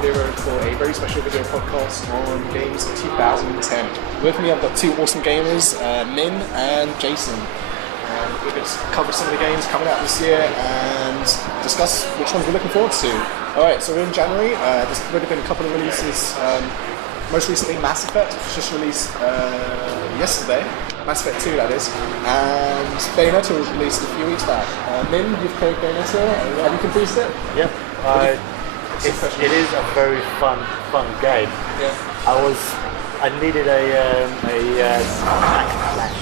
video for a very special video podcast on games of 2010. With me I've got two awesome gamers, Min and Jason. And we're going to cover some of the games coming out this year and discuss which ones we're looking forward to. Alright, so we're in January. There's already been a couple of releases. Most recently Mass Effect, which was just released yesterday. Mass Effect 2 that is. And Bayonetta was released a few weeks back. Min, you've played Bayonetta. Have you completed it? Yep. It is a very fun game. Yeah. I needed a hack and slash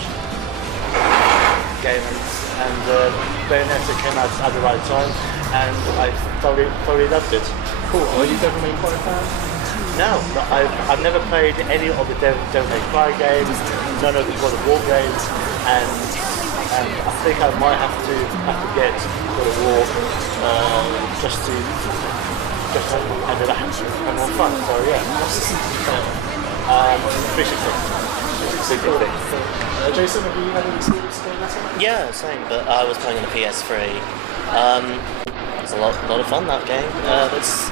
game, and Bayonetta came out at the right time, and I thoroughly loved it. Cool. Are you Devil May Cry fan? No, I've never played any of the Devil May Cry games, none of the God of War games, and I think I might have to get God of War just to end it up and more fun. So yeah. 360. Jason, have you had any experience playing that? Yeah, same, but I was playing on the PS3. It's a lot of fun, that game. There's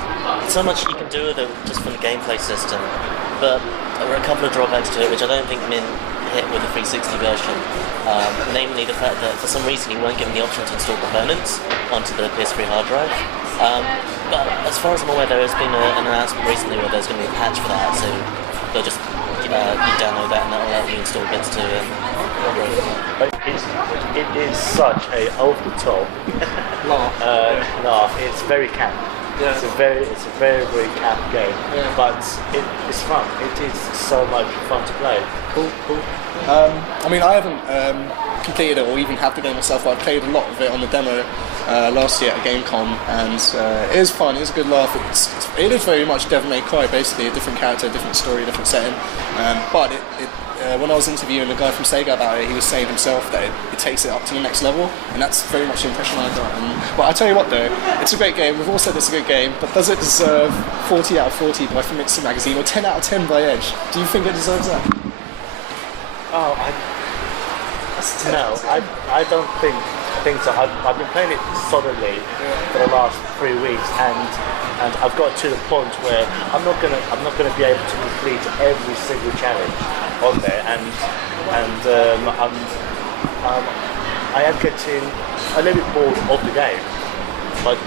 so much you can do with it just from the gameplay system, but there were a couple of drawbacks to it which I don't think Min hit with the 360 version. Namely the fact that for some reason you weren't given the option to install components onto the PS3 hard drive. But as far as I'm aware, there has been an announcement recently where there's going to be a patch for that, so they'll just you download that and that'll let you install bits too. It is such a over-the-top laugh. It's very camp. Yeah. It's a very camp game, yeah. But it's fun. It is so much fun to play. Cool. I mean, I haven't completed it or even had the game myself, but I played a lot of it on the demo last year at GameCom, and it is fun. It's a good laugh. It is very much Devil May Cry, basically a different character, different story, different setting. But when I was interviewing the guy from Sega about it, he was saying himself that it takes it up to the next level, and that's very much the impression I got. But I tell you what though, it's a great game. We've all said it's a good game, but does it deserve 40 out of 40 by Famitsu Magazine or 10 out of 10 by Edge? Do you think it deserves that? I don't think so. I've been playing it solidly for the last 3 weeks, and I've got to the point where I'm not gonna be able to complete every single challenge on there, and I am getting a little bit bored of the game. But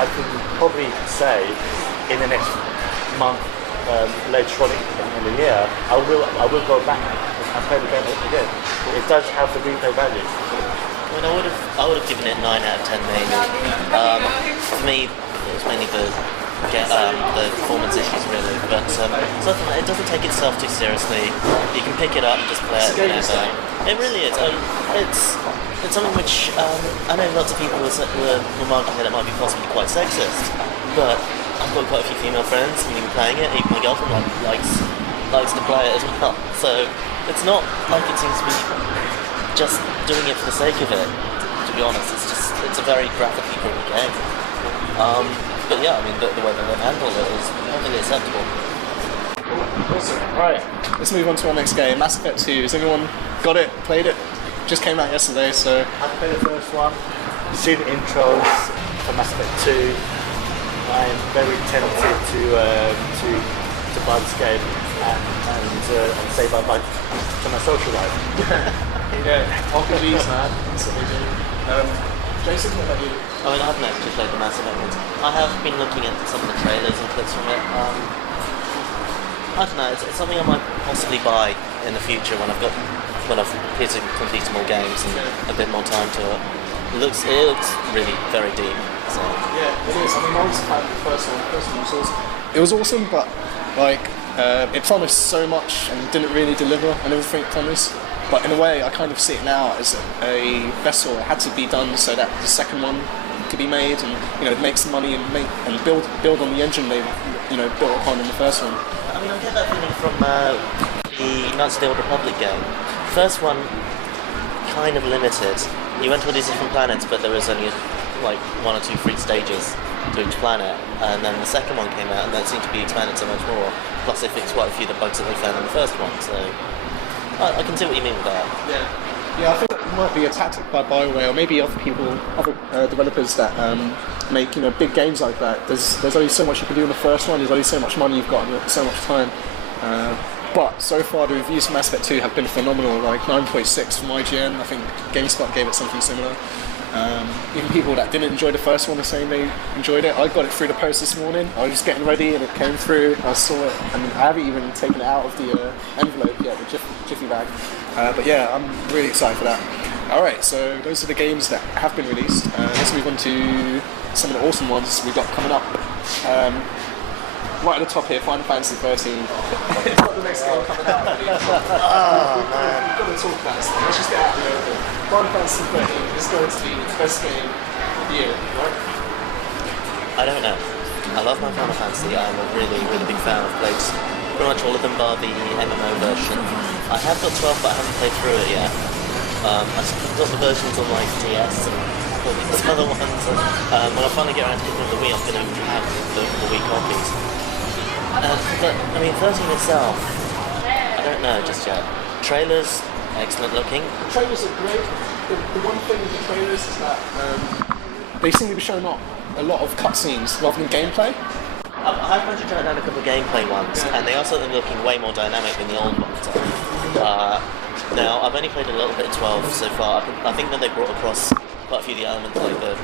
I can probably say in the next month, later on in the year, I will go back and play the game again. It does have the replay value. I mean, I would have given it 9 out of 10 maybe. For me, it was mainly the performance issues really, but it doesn't take itself too seriously. You can pick it up and just play it whenever. It really is. It's something which I know lots of people were remarking that it might be possibly quite sexist, but I've got quite a few female friends and we've been playing it. Even my girlfriend likes to play it as well. So it's not like it seems to be just doing it for the sake of it. To be honest, it's a very graphically pretty game. But yeah, I mean the way that they've handled it is perfectly acceptable. Awesome. Right, let's move on to our next game, Mass Effect 2. Has anyone got it? Played it? Just came out yesterday, so I played the first one. Seen intros for Mass Effect 2. I am very tempted to buy this game and say bye-bye to my social life. Yeah, RPGs, man. That's what they do. Jason, what about you? I mean, I haven't actually played the Mass Effect ones. I have been looking at some of the trailers and clips from it. I don't know, it's something I might possibly buy in the future when I've completed more games and a bit more time to it. It looks really very deep. So. Yeah, it is. I mean, I was a fan of the first one. The first one was awesome. It was awesome, but it promised so much and didn't really deliver on everything it promised. But in a way, I kind of see it now as a vessel. It had to be done so that the second one could be made, and make some money and build on the engine they built upon in the first one. I mean, I get that feeling from the Knights of the Old Republic game. The first one kind of limited. You went to all these different planets, but there was only like 1 or 2 free stages to each planet, and then the second one came out and that seemed to be expanded so much more, plus they fixed quite a few of the bugs that they found in the first one, so I can see what you mean with that. Yeah, I think might be a tactic by BioWare or maybe other people, other developers that make big games like that. There's only so much you can do in the first one. There's only so much money you've got and so much time. But so far the reviews from Mass Effect 2 have been phenomenal. Like 9.6 from IGN. I think GameSpot gave it something similar. Even people that didn't enjoy the first one are saying they enjoyed it. I got it through the post this morning. I was just getting ready and it came through. I saw it and I haven't even taken it out of the envelope yet, the Jiffy bag. But yeah, I'm really excited for that. Alright, so those are the games that have been released. Let's move on to some of the awesome ones we've got coming up. Right at the top here, Final Fantasy 13. It's not the next game coming out. We've got to talk about it. Let's just get out of the open. Final Fantasy 13 is going to be the best game of the year, right? I don't know. I love my Final Fantasy. I'm a really, really big fan. I've played pretty much all of them bar the MMO version. I have got 12, but I haven't played through it yet. I've got the versions on like DS and all these other ones. When I finally get around to picking up the Wii, I'm going to have the Wii copies. But, I mean, 13 itself, I don't know just yet. Trailers, excellent looking. The trailers are great. The one thing with the trailers is that they seem to be showing up a lot of cutscenes rather than gameplay. I've managed to track down a couple of gameplay ones, and they are certainly looking way more dynamic than the old ones are. Now, I've only played a little bit of 12 so far. I think that they brought across quite a few of the elements, like the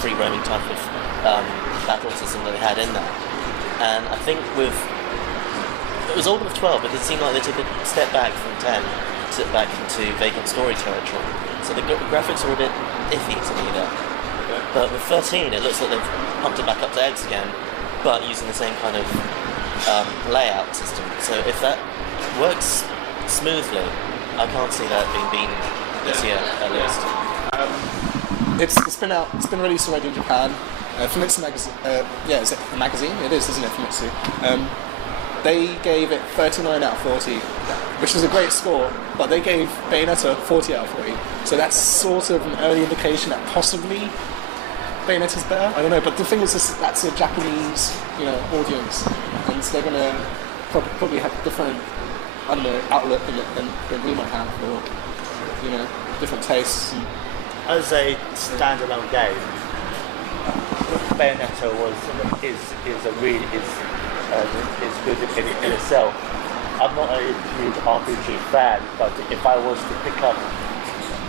free roaming type of battle system that they had in there. And I think it was older with 12, but it seemed like they took a step back from 10 back into vacant story territory. So the graphics are a bit iffy to me there. Okay. But with 13, it looks like they've pumped it back up to X again, but using the same kind of layout system. So if that works smoothly, I can't see that being beaten this year at least. It's been released already in Japan. Famitsu magazine, is it a magazine? It is, isn't it, Famitsu? They gave it 39 out of 40, which is a great score, but they gave Bayonetta 40 out of 40. So that's sort of an early indication that possibly Bayonetta's better. I don't know, but the thing is, that's a Japanese, audience, and so they're gonna probably have different, outlook than we might have, or different tastes. As a standalone game, Bayonetta is good in itself. I'm not a huge RPG fan, but if I was to pick up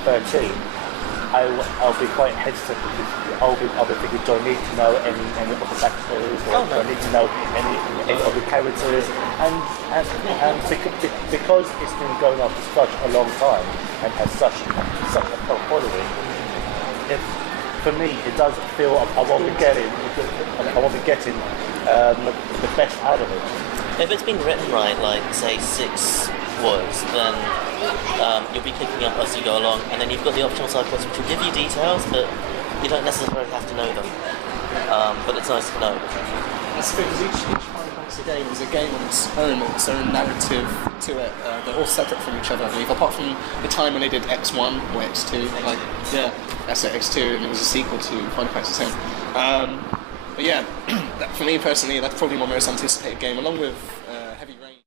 13, I'll be quite hesitant because I'll be thinking, do I need to know any of the backstories, or do I need to know any of the characters? And because it's been going on for such a long time and has such a cult following, for me, it does feel I won't be getting the best out of it. If it's been written right, like say 6 was, then you'll be picking up as you go along, and then you've got the optional side quests which will give you details, but you don't necessarily have to know them. But it's nice to know. That's because each Final Fantasy game is a game on its own narrative to it. They're all separate from each other, I believe, apart from the time when they did X1 or X2. That's it, X2, and it was a sequel to Final Fantasy X. But yeah, for me personally, that's probably my most anticipated game, along with Heavy Rain.